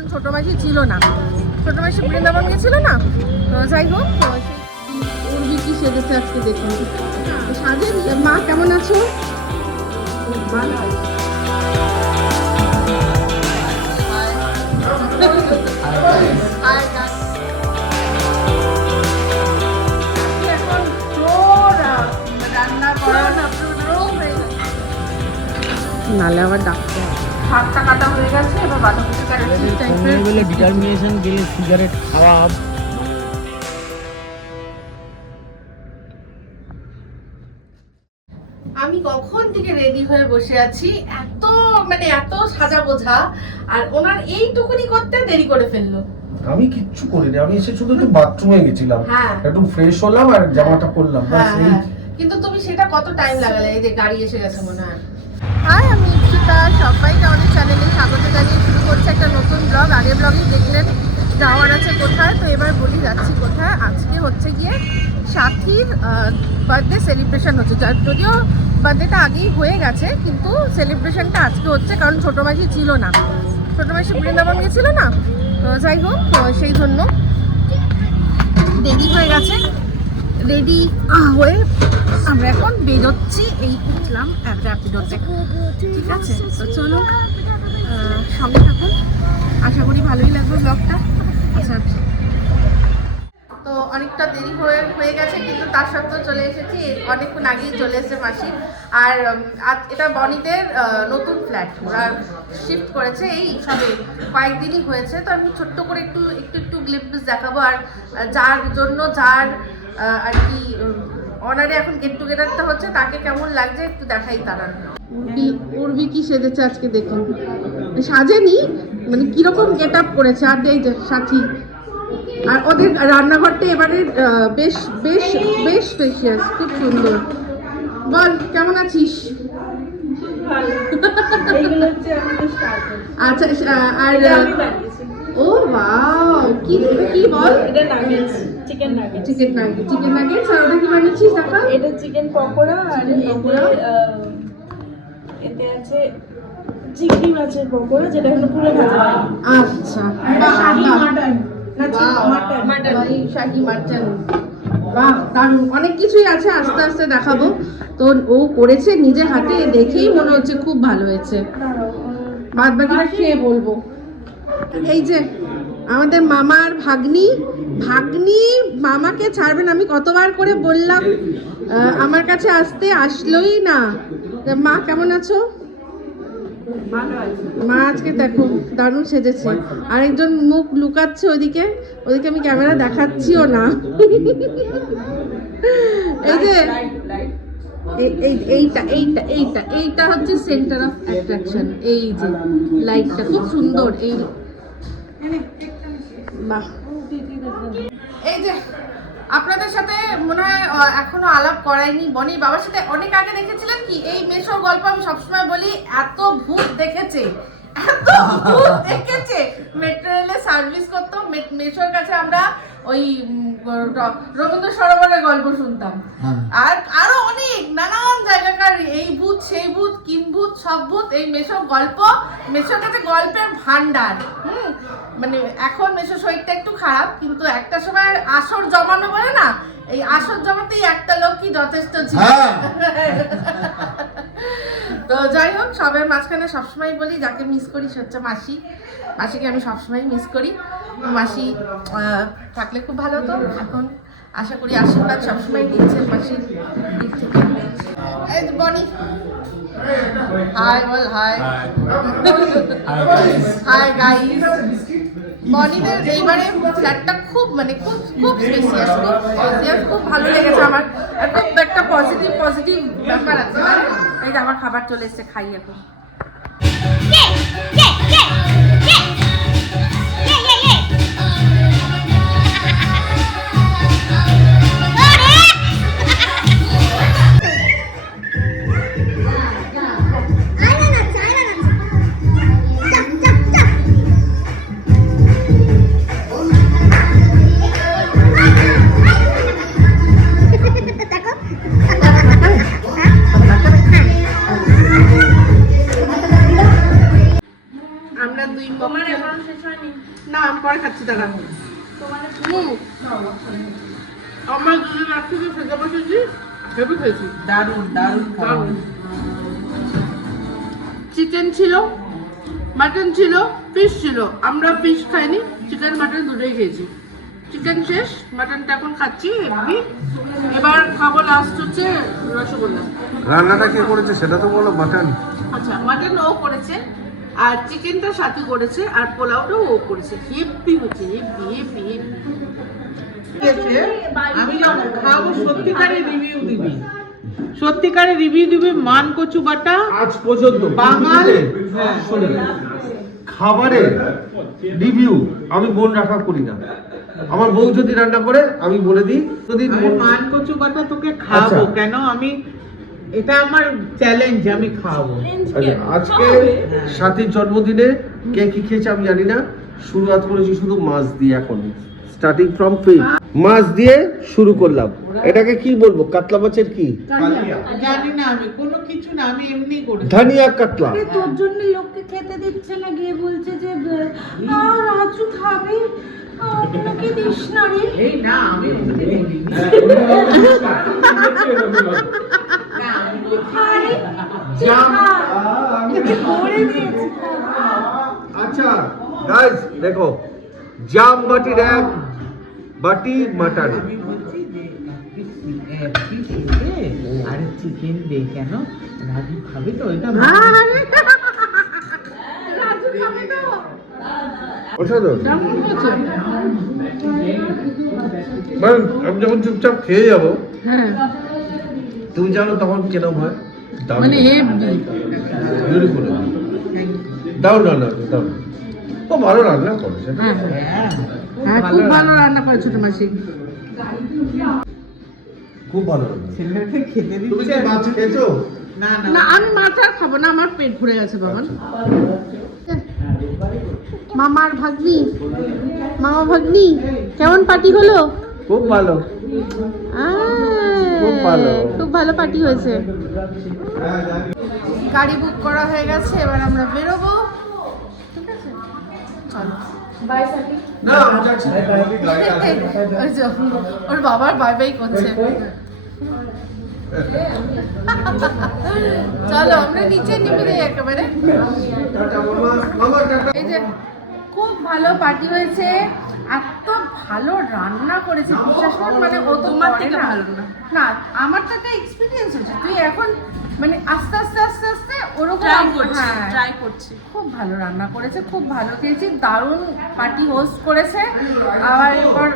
কারণ ছোট মাসি ছিল না, ছোট মাসি বৃন্দাবন গেছিল না। তো যাই হোক, উর্বি কি সেজেছে আজকে দেখুন। সাজের মা কেমন আছো? ভালো আছে। এখন রান্না করা নালে আবার ডাকতে হবে। ভাতটা কাটা হয়ে গেছে, এবার বাঁধাকপি কাটছি। ডিটারমিনেশন গেলে সিগারেট খাওয়া। আমি কখন থেকে রেডি হয়ে বসে আছি, এত সাজা বোঝা, আর ওনার এইটুকুনি করতে দেরি করে ফেললো। আমি কিচ্ছু করিনি, আমি এসে শুধু একটু বাথরুমে গেছিলাম, হ্যাঁ একটু ফ্রেশ হলাম আর জামাটা পরলাম, বাস এই। কিন্তু তুমি সেটা কত টাইম লাগালে? এই যে গাড়ি এসে গেছে মনে হয়। হাই, আমি ইপসিতা, সবাইকে আমাদের চ্যানেলে স্বাগত জানিয়ে শুরু করছে একটা নতুন ব্লগ। আগের ব্লগেই দেখলেন যাওয়ার আছে কোথায়, তো এবার বলি যাচ্ছি কোথায়। আজকে হচ্ছে গিয়ে সাথীর বার্থডে সেলিব্রেশন হচ্ছে, যদিও বার্থডেটা আগেই হয়ে গেছে, কিন্তু সেলিব্রেশনটা আজকে হচ্ছে কারণ ছোটো মাসি ছিল না, ছোটো মাসি বৃন্দাবন গেছিল না। তো যাই হোক, সেই জন্য দেরি হয়ে গেছে। রেডি হয়ে আমরা এখন বেরোচ্ছি, এই উঠলাম র্যাপিডোতে, ঠিক আছে? তো চলো সঙ্গে থাকুন, আশা করি ভালোই লাগবে ব্লগটা। আচ্ছা, তো অনেকটা দেরি হয়ে গেছে, কিন্তু তার সত্ত্বেও চলে এসেছি, অনেকক্ষণ আগেই চলে এসেছে মাসি। আর এটা বনিদের নতুন ফ্ল্যাট, ওরা শিফট করেছে, এই সবে কয়েকদিনই হয়েছে। তো আমি ছোট্ট করে একটু গ্লিপস দেখাবো, আর যার জন্য আর কি অনারে এখন গেট টুগেদারটা হচ্ছে, তাকে কেমন লাগছে একটু দেখাই। তারা উর্বি কি সেজেছে আজকে দেখুন, সাজেনি কিরকম গেট আপ করেছে। আর এই যে সাথী, আর ওদের রান্নাঘরটা এবারে বেশ বেশ বেশ স্পেশিয়াস, খুব সুন্দর। বল কেমন আছিস? আচ্ছা, আর ও ওয়াও, কি বল? এটা নাগেটস, চিকেন নাগেটস। আর ওটা কি বানিয়েছিস দেখা? এটা চিকেন পকোড়া, আর এতে আছে চিংড়ি মাছের পকোড়া, যেটা হলো পুরো ভাজা। আচ্ছা, শাহী মাটন, বাহ দারুণ, অনেক কিছুই আছে, আস্তে আস্তে দেখাবো। তো ও করেছে নিজে হাতে, দেখেই মনে হচ্ছে খুব ভালো হয়েছে, বাদ বাকি খেয়ে বলবো। এই যে আমাদের মামার ভাগ্নি মামাকে ছাড়বেন, আমি কতবার করে বললাম আমার কাছে আসলোই না। মা কেমন আছো? মা আজকে দেখো দারুণ সেজেছে, আরেকজন মুখ লুকাচ্ছে ওদিকে আমি ক্যামেরা দেখাচ্ছিও না। এই যে এইটা হচ্ছে সেন্টার অফ অ্যাট্রাকশন। এই যে লাইটটা খুব সুন্দর, এই বাহ। এই যে আপনাদের সাথে মনে হয় এখনো আলাপ করাইনি, বনির বাবার সাথে অনেক আগে দেখেছিলেন কি এই মেশোর গল্প। আমি সবসময় বলি এত ভূত দেখেছে, মেট্রো রেলে সার্ভিস করতো, মেশোর কাছে আমরা ওই রবীন্দ্র সরোবরের গল্প শুনতাম, আর আরো অনেক নানান জায়গাকার এই ভূত সেই ভূত কিম্ভূত সব ভূত, এই মেশোর গল্প, মেশোর কাছে গল্পের ভান্ডার। এখন মেশোর শরীরটা একটু খারাপ, কিন্তু একটা সময় আসর জমানো বলে না, এই আসর জমাতেই একটা লোকই যথেষ্ট ছিল। তো যাই হোক, সবের মাঝখানে সবসময় বলি যাকে মিস করি সে হচ্ছে মাসিকে আমি সবসময় মিস করি। মাসি থাকলে খুব ভালো হতো। এখন আশা করি আশীর্বাদ সবসময় দিচ্ছেন মাসির দিক থেকে। এই বনি হাই বল, হাই হাই গাইস। বনিদের এইবারে ফ্ল্যাটটা খুব খুব স্পেশিয়াস, খুব ভালো লেগেছে আমার, আর খুব একটা পজিটিভ ব্যাপার আছে। এই যে আমার খাবার চলে এসেছে, খাই এখন। আমরা দুই পক্ষে না আমি পরে খাচ্ছি দাঁড়া। আমার দুদিন আগ থেকে খেতে বসেছি, ভেবে খেয়েছি। দারুণ দারুণ খাবার। চিকেন ছিল, মাটন ছিল, ফিশ ছিল। আমরা ফিশ খাইনি, চিকেন মাটন দুটোই খেয়েছি। চিকেন শেষ, মাটনটা এখন খাচ্ছি এমনি। এবার খাবো লাস্ট হচ্ছে রসগোল্লা। রান্নাটা কে করেছে সেটা তো বলো। মাটন আচ্ছা, মাটন ও করেছে, আর চিকেনটা সাথী করেছে, আর পোলাওটাও ও করেছে। হেভি হচ্ছে, হেভি হেভি। আমি যখন খাবো সত্যিকারের রিভিউ দিবি, সত্যিকারের রিভিউ দিবি। মান কচু বাটা আজ পর্যন্ত বাঙাল। শোনেন, খাবারের রিভিউ আমি মন রাখা করি না। আমার বউ যদি রান্না করে আমি বলে দিই, যদি আমি মান কচু বাটা তোকে খাবো আচ্ছা। কেন, আমি এটা আমার চ্যালেঞ্জ, আমি খাবো। আচ্ছা, আজকে সাথীর জন্মদিনে কে কি খেয়েছে আমি জানি না। শুরুয়াত করেছি শুধু মাছ দিয়ে, এখন স্টার্টিং ফ্রম ফিশ, মাছ দিয়ে শুরু করলাম। এটাকে কি বলবো, কাতলা মাছের কি জানি না, আমি কোনো কিছু না, আমি এমনি করি। ধানিয়া কাতলা। তোর জন্য লোককে খেতে দিচ্ছে না, গিয়ে বলছে যে রাজু খাবে, ওকে দিস না রে। এই না, আমি এমনি বলি। আচ্ছা গাইস দেখো, জাম বাটির এক বাটি মাটন। আমি বলছি যে আরে চিকেন দে, কেন রাজু খাবে তো, এটা অসাধারণ। মানে আমি যখন চুপচাপ খেয়ে যাবো, হ্যাঁ, তুমি জানো তখন কেরম হয়। দারুণ। মানে হেভি। Beautiful। দাও না না দাও, ও ভালো রান্না করেছে। হ্যাঁ হ্যাঁ, খুব ভালো রান্না করে ছোট মাসি। খুব ভালো রান্না। ছেলেকে খেতে তুমি দিচ্ছে। কি মাছ খেয়েছো? না না না, আমি মাছ আর খাবো না, আমার পেট ভরে গেছে বাবা। মামার ভাগ্নি, মামা ভাগ্নি, কেমন পার্টি হলো? খুব ভালো। খুব ভালো। খুব ভালো পার্টি হয়েছে। গাড়ি বুক করা হয়ে গেছে, এবার আমরা বেরোবো। ঠিক আছে, চলো। বাই সাথী। না আমি যাচ্ছি। ওই যে, ওর বাবার বাই বাই করছে। চলো আমরা নিচে নেমে যাই একেবারে। এই যে খুব ভালো পার্টি হয়েছে, এত ভালো রান্না করেছে বিশ্বাস কর, মানে ও তোমার থেকে ভালো না। না, আমার তো একটা এক্সপিরিয়েন্স হচ্ছে, তুই এখন মানে আস্তে আস্তে আস্তে আস্তে ওরকম ট্রাই করছি। খুব ভালো রান্না করেছে, খুব ভালো খেয়েছি, দারুণ পার্টি হোস্ট করেছে। আবার এরপর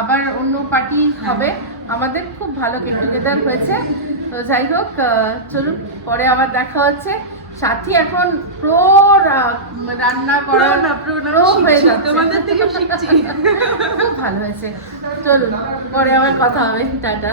আবার অন্য পার্টি হবে আমাদের, খুব ভালো গেট টুগেদার হয়েছে। তো যাই হোক, চলুন পরে আবার দেখা হচ্ছে। সাথী এখন প্রো রান্না করার প্রো হয়ে যাচ্ছে, তোমাদের থেকে শিখছি। খুব ভালো হয়েছে, চলুন পরে আবার কথা হবে। টাটা।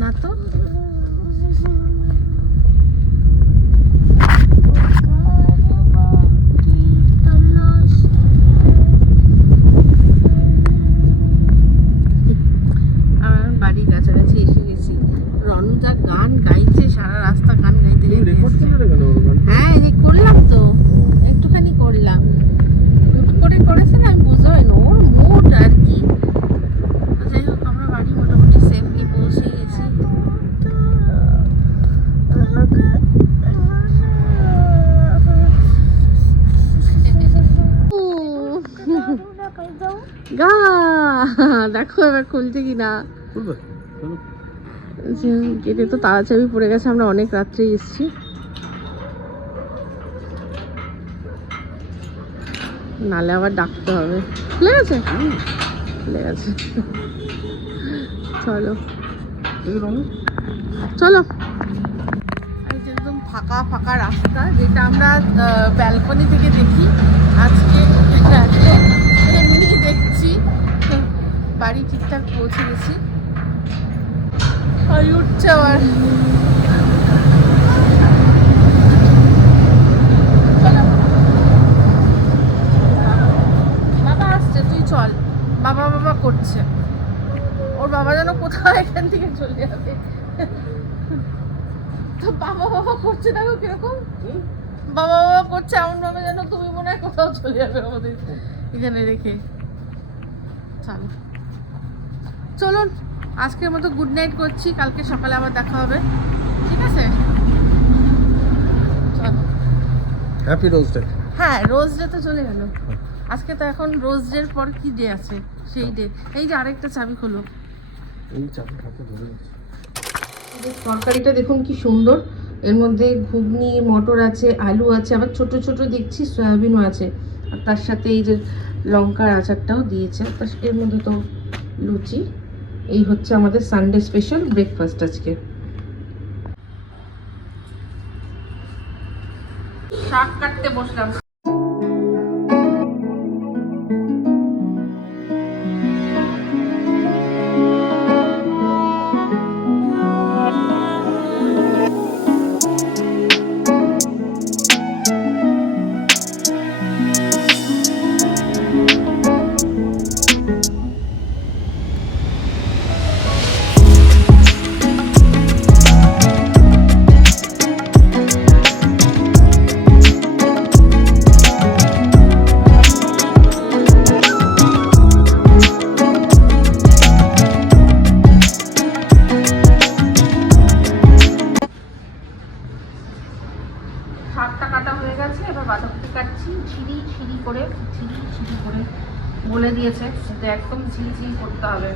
না তো বাড়ির কাছাকাছি এসে গেছি। রনুজা গান গাইছে, সারা রাস্তা গান গাইতে গাইতে এসেছে। হ্যাঁ, এই করলাম তো, একটুখানি করলাম, হুট করে করেছে না, আমি বুঝতে পারি না ওর মুড আর কি। যাই হোক, আমরা বাড়ি মোটামুটি সেফলি পৌঁছে গেছি। গা দেখো এবার খুলছে কিনা। গেটে তো তালা চাবি পড়ে গেছে, আমরা অনেক রাত্রেই এসেছি। নালে আবার ডাকতে হবে। খুলে গেছে, খুলে গেছে। চলো চলো। একদম ফাঁকা ফাঁকা রাস্তা, যেটা আমরা ব্যালকনি থেকে দেখি, আজকে এমনি দেখছি। বাড়ি ঠিকঠাক পৌঁছে গেছি। আর উঠছে আবার। বাবা আসছে, তুই চল। বাবা বাবা করছে, ওর বাবা যেন কোথাও এখান থেকে চলে যাবে। তো বাবা বাবা করছে, দেখো কিরকম বাবা বাবা করছে, এমন ভাবে যেন তুমি মনে হয় কোথাও চলে যাবে আমাদের এখানে রেখে। চলো চলুন, আজকের মতো গুড নাইট করছি, কালকে সকালে আবার দেখা হবে, ঠিক আছে? চলো। Happy rose day. হ্যাঁ, রোজ ডে তো চলে গেল, আজকে তো এখন রোজ ডের পর কি ডে আছে সেই ডে। এই যে আরেকটা চাবি খোলো, এই চাবিটাকে ধরে তরকারিটা দেখুন কি সুন্দর, এর মধ্যে ঘুগনি, মটর আছে, আলু আছে, আবার ছোট ছোট দেখছি সয়াবিনও আছে, আর তার সাথে এই যে লঙ্কার আচারটাও দিয়েছে, এর মধ্যে তো লুচি। এই হচ্ছে আমাদের সানডে স্পেশাল ব্রেকফাস্ট আজকে। শাক কাটতে বসলাম। শাকটা কাটা হয়ে গেছে, এবার বাঁধাকপি কাটছি। ঝিরি ঝিরি করে বলে দিয়েছে, কিন্তু একদম ঝিরি ঝিরি করতে হবে।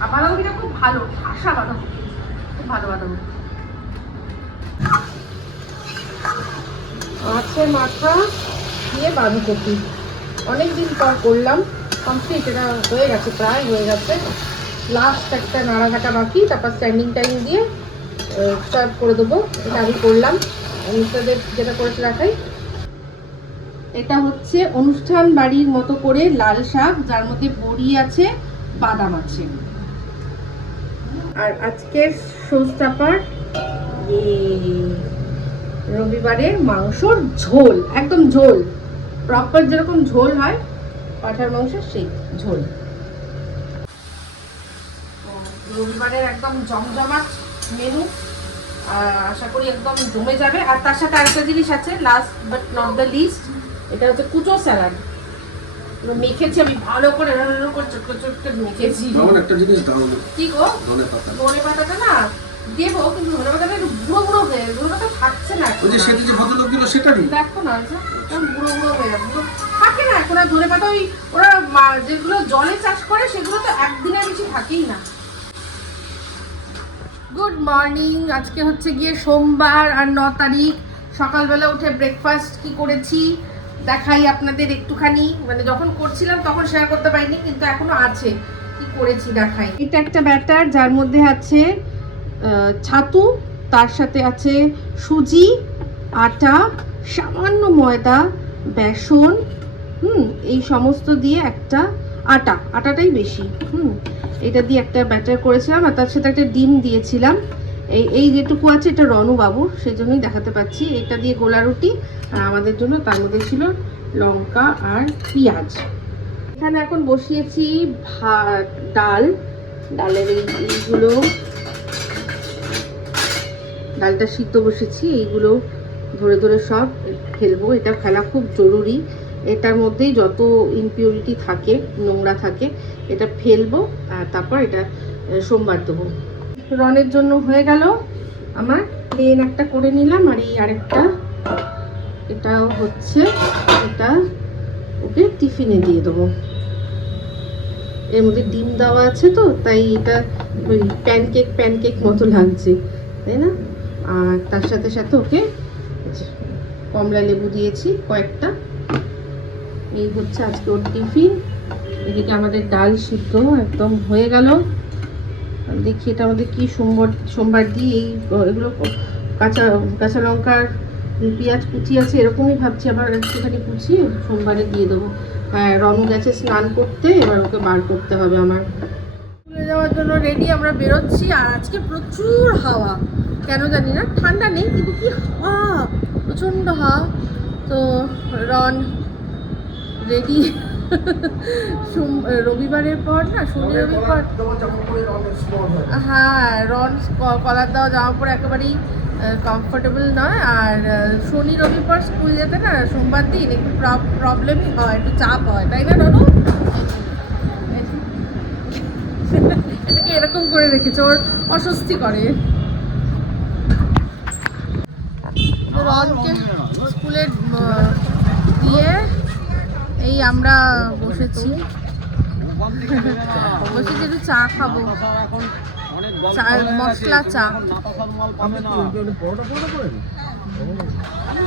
আর বাঁধাকপিটা খুব ভালো, ঠাসা বাঁধাকপি, খুব ভালো বাঁধাকপি। মাছের মাথা দিয়ে বাঁধাকপি অনেকদিন পর করলাম, কমপ্লিট, এটা হয়ে গেছে, প্রায় হয়ে গেছে। লাস্ট একটা নাড়াঘাটা বাকি, তারপর স্ট্যান্ডিং টাইম দিয়ে সার্ভ করে দেবো। এটা আমি করলাম, অনুষ্ঠানের যেটা করেছে দেখাই। এটা হচ্ছে অনুষ্ঠান বাড়ির মতো করে লাল শাক, যার মধ্যে বড়ি আছে, বাদাম আছে। আর আজকের শোস্টাপার রবিবারের মাংসর ঝোল, একদম ঝোল, প্রপার যেরকম ঝোল হয় পাঁঠার মাংসের, সেই ঝোল। রবিবারের একদম জমজমাট মেনু, আশা করি একদম জমে যাবে। আর তার সাথে আরেকটা জিনিস আছে, last but not the least, এটা হচ্ছে কুচো স্যালাড। মেখেছি আমি ভালো করে, মেখেছি। একটা জিনিস দাও, কি গো? ধনে পাতাটা না দেবো, কিন্তু ধনে পাতাটা একটু বুড়ো বুড়ো হয়ে যাবে, ধনে পাতা থাকছে না। ওই যে সেটা যে ভদ্রলোক দিল সেটারই দেখো না, বুড়ো বুড়ো হয়ে যাবে, থাকে না এখন আর ধনে পাতা। ওই ওরা যেগুলো জলে চাষ করে সেগুলো তো একদিনের বেশি থাকেই না। গুড মর্নিং, আজকে হচ্ছে গিয়ে সোমবার আর 9 তারিখ। সকালবেলা উঠে ব্রেকফাস্ট কি করেছি দেখাই আপনাদের একটুখানি, মানে যখন করছিলাম তখন শেয়ার করতে পারিনি, কিন্তু এখনো আছে, কি করেছি দেখাই। এটা একটা ব্যাটার, যার মধ্যে আছে ছাতু, তার সাথে আছে সুজি, আটা, সামান্য ময়দা, বেসন, এই সমস্ত দিয়ে একটা আটাটাই বেশি, এটা দিয়ে একটা ব্যাটার করেছিলাম। আর তার সাথে একটা ডিম দিয়েছিলাম। এই যেটুকু আছে এটা রনু বাবুর, সেই জন্যই দেখাতে পাচ্ছি। এটা দিয়ে গোলা রুটি, আর আমাদের জন্য তার মধ্যে ছিল লঙ্কা আর পেঁয়াজ। এখানে এখন বসিয়েছি ভাত, ডালের এইগুলো, ডালটা সিদ্ধ বসেছি, এইগুলো ধরে ধরে সব ফেলবো। এটা ফেলা খুব জরুরি, এটার মধ্যেই যত ইমপিউরিটি থাকে, নোংরা থাকে, এটা ফেলবো। আর তারপর এটা সোমবার দেবো। রনের জন্য হয়ে গেল আমার, প্লেন একটা করে নিলাম। আর এই আরেকটা, এটাও হচ্ছে, এটা ওকে টিফিনে দিয়ে দেবো। এর মধ্যে ডিম দেওয়া আছে তো, তাই এটা ওই প্যানকেক মতো লাগছে, তাই না? আর তার সাথে সাথে ওকে কমলা লেবু দিয়েছি কয়েকটা। এই হচ্ছে আজকে ওর টিফিন। এদিকে আমাদের ডাল সিদ্ধ একদম হয়ে গেল। দেখি এটা আমাদের কি সোমবার দিই এই এগুলো কাঁচা কাঁচা লঙ্কার পেঁয়াজ কুচি আছে, এরকমই ভাবছি আবার একটুখানি কুচিয়ে সোমবারে দিয়ে দেবো। হ্যাঁ, রনু গেছে স্নান করতে, এবার ওকে বার করতে হবে আমার। স্কুলে যাওয়ার জন্য রেডি, আমরা বেরোচ্ছি। আর আজকে প্রচুর হাওয়া, কেন জানি না, ঠান্ডা নেই কিন্তু কি হাওয়া, প্রচণ্ড হাওয়া। তো রন রেডি, রবিবারের পর না, শনি রবিবার, হ্যাঁ রন কলার দেওয়া জামা পরে একেবারেই কমফোর্টেবল নয়। আর শনি রবিবার স্কুল যেতে না, সোমবার দিন একটু প্রবলেমই হয়, একটু চাপ হয়, তাই না রনু? এটাকে এরকম করে রেখেছে, ওর অস্বস্তি করে। রনকে স্কুলে দিয়ে এই আমরা বসেছি, একটু চা খাবো, চা মশলা চা,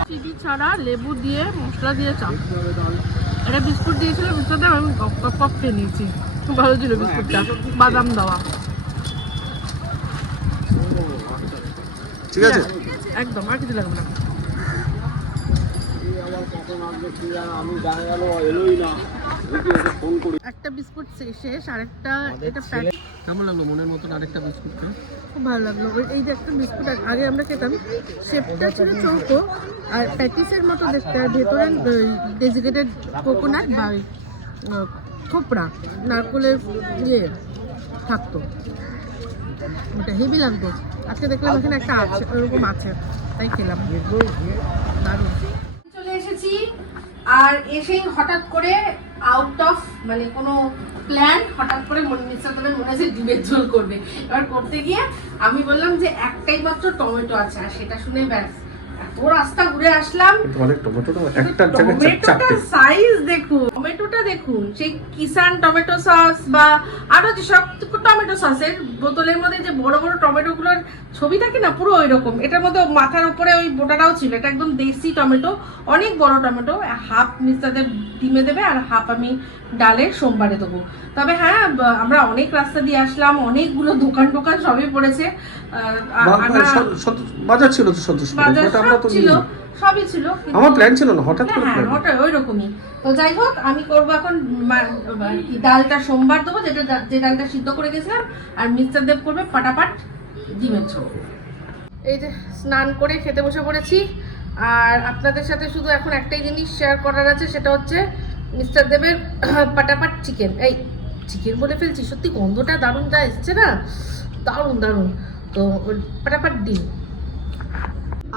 চিনি ছাড়া লেবু দিয়ে মশলা দিয়ে চা। এটা বিস্কুট দিয়েছিল, বিস্কুটটা আমি কপ খেয়ে নিয়েছি, খুব ভালো ছিল বিস্কুটটা, বাদাম দেওয়া। ঠিক আছে, একদম আর কিছু লাগবে না। একটা বিস্কুট শেষ, আরেকটা এটা কেমন লাগলো মনের মতন আরেকটা বিস্কুট খেয়ে? খুব ভালো লাগলো। এই যে একটা বিস্কুট আগে আমরা খেতাম, শেপটা ছিল চৌকো আর প্যাটিসের মতো দেখতে, আর ভেতরে ডেজিকেটেড কোকোনাট বা খোপড়া নারকোলের ইয়ে থাকতো, ওটা হেভি লাগতো। আজকে দেখলাম এখানে একটা আছে, ওরকম আছে, তাই খেলাম, দারুণ। চলে এসেছি, আর এসেই হঠাৎ করে আউট অফ মানে কোনো প্ল্যান, হঠাৎ করে মনে আছে ডিমের ঝোল করবে। এবার করতে গিয়ে আমি বললাম যে একটাই মাত্র টমেটো আছে, আর সেটা শুনে ব্যাস এত রাস্তা ঘুরে আসলাম। টমেটোটার সাইজ দেখুন, টমেটোটা দেখুন, সেই কিষান টমেটো সস বা আরো যেসব টমেটো সসের বোতলের মধ্যে যে বড় বড় টমেটো গুলোর ছবি থাকে না, পুরো ওই রকম। এটার মধ্যে মাথার উপরে ওই বোটাটাও ছিল, এটা একদম দেশি টমেটো, অনেক বড় টমেটো। হাফ মিস্টারদের ডিমে দেবে আর হাফ আমি ডালের সোমবারে দেবো। তবে হ্যাঁ, আমরা অনেক রাস্তা দিয়ে আসলাম, অনেকগুলো দোকান সবই পড়েছে, বাজার ছিল তো সন্তোষ, ছিল সবই ছিল, আমার প্ল্যান ছিল না, হঠাৎ করে হ্যাঁ ওটা ওই রকমই। তো যাই হোক, আমি করবো এখন ডালটা সোমবার দেবো, যে ডালটা সিদ্ধ করে গেছিলাম, আর মিস্টার দেব করবে পাটাপাট ডিমের ঝোল। এই যে স্নান করে খেতে বসে পড়েছি, আর আপনাদের সাথে শুধু এখন একটাই জিনিস শেয়ার করার আছে, সেটা হচ্ছে মিস্টার দেবের পাটাপাট চিকেন। এই চিকেন বলে ফেলছি, সত্যি গন্ধটা দারুণ যা এসছে না, দারুণ। তো পাটাপাট ডিম,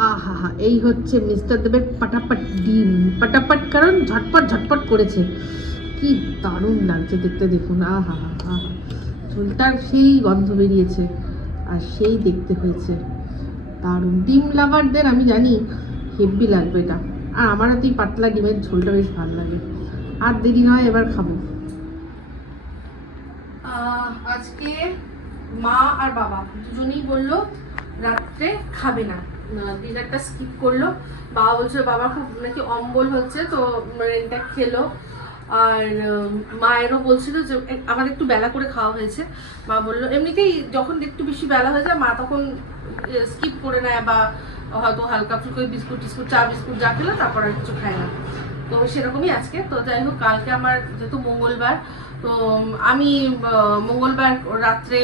আহা হা, এই হচ্ছে মিস্টার দেবের পাটাপাট ডিম। পাটাপাট কারণ ঝটপট করেছে, কি দারুণ লাগছে দেখতে, দেখুন, আহা হা আহা, ঝোলটার সেই গন্ধ বেরিয়েছে আর সেই দেখতে হয়েছে দারুণ। ডিম লাভারদের আমি জানি হেভি লাগবে এটা, আর আমার হাতে পাতলা ডিমের ঝোলটা বেশ ভালো লাগে। আর দেরি নয়, এবার খাবো। আজকে মা আর বাবা দুজনেই বললো রাত্রে খাবে না, ডিনারটা স্কিপ করলো। বাবা বলছে বাবা খুব নাকি অম্বল হচ্ছে, তো এটা খেলো। আর মায়েরও বলছিল যে আমাদের একটু বেলা করে খাওয়া হয়েছে, মা বললো এমনিতেই যখন একটু বেশি বেলা হয়ে যায় মা তখন স্কিপ করে নেয়, বা হয়তো হালকা ফুলকা বিস্কুট চা বিস্কুট যা খেলো, তারপর আর কিছু খায় না। তো সেরকমই আজকে। তো যাই হোক, কালকে আমার যেহেতু মঙ্গলবার, তো আমি মঙ্গলবার রাত্রে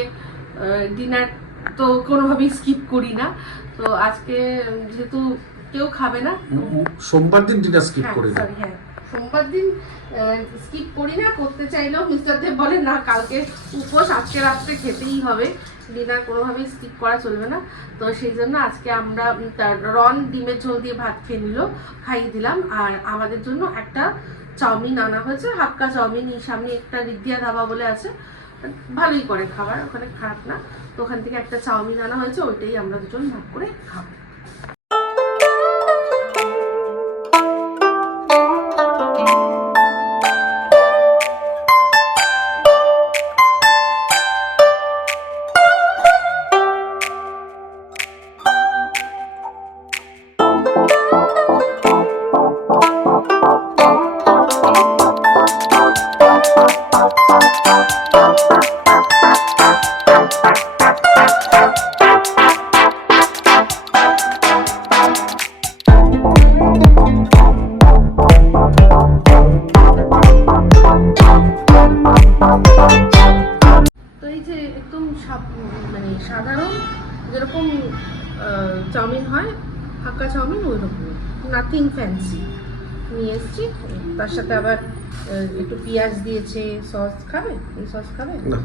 ডিনার তো কোনোভাবেই স্কিপ করি না। তো আজকে যেহেতু কেউ খাবে না, সোমবার দিন ডিনার স্কিপ করি না। হ্যাঁ, সোমবার দিন স্কিপ করি না, করতে চাইলেও মিস্টার দেব বলে না, কালকে উপোস, আজকে রাত্রে খেতেই হবে, ডিনার কোনোভাবেই স্কিপ করা চলবে না। তো সেই জন্য আজকে আমরা রন ডিমের ঝোল দিয়ে ভাত খেয়ে নিল, খাইয়ে দিলাম। আর আমাদের জন্য একটা চাউমিন আনা হয়েছে, হাক্কা চাউমিন। এই সামনে একটা রিদ্দিয়া ধাবা বলে আছে, ভালোই করে খাবার, ওখানে খারাপ না। তো ওখান থেকে একটা চাউমিন আনা হয়েছে, ওইটাই আমরা দুজন ভাগ করে খাবো। চাউমিন হয়, হাক্কা চাউমিন ওই রকম, নাথিং ফ্যান্সি নিয়ে এসেছি। তার সাথে আবার একটু পেঁয়াজ দিয়েছে। সস খাবে? এই সস খাবে? না,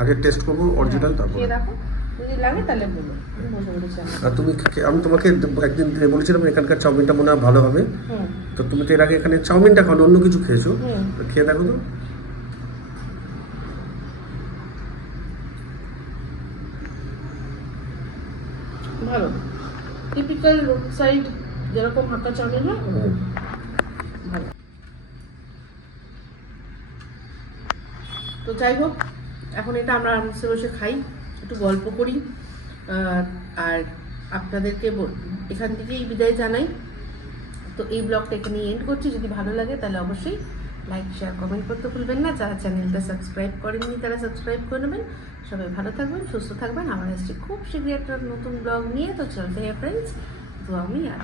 আগে টেস্ট করবো অরিজিনাল, তারপর। খেয়ে দেখো, যদি লাগে তাহলে বলো, আমি বসে বলেছি। আর তুমি আমি তোমাকে একদিন বলেছিলাম এখানকার চাউমিনটা মনে হয় ভালো হবে, হুম তো তুমি তো এর আগে এখানে চাউমিনটা খাও, অন্য কিছু খেয়েছো, হুম। তো খেয়ে দেখো তো। ভালো, টিপিক্যাল রোড সাইড যেরকম হাক্কা চাউমিন হয় ওরকম ভালো। তো যাই হোক, এখন এটা আমরা বসে বসে খাই, একটু গল্প করি, আর আপনাদেরকে এখান থেকেই বিদায় জানাই। তো এই ব্লগটা এখানে এন্ড করছি। যদি ভালো লাগে তাহলে অবশ্যই লাইক, শেয়ার, কমেন্ট করতে ভুলবেন না। যারা চ্যানেলটা সাবস্ক্রাইব করেননি তারা সাবস্ক্রাইব করে নেবেন। সবাই ভালো থাকবেন, সুস্থ থাকবেন। আমার আসছে খুব শীঘ্রই একটা নতুন ব্লগ নিয়ে। তো চলতে হ্যাঁ ফ্রেন্ডস, তো আমি আর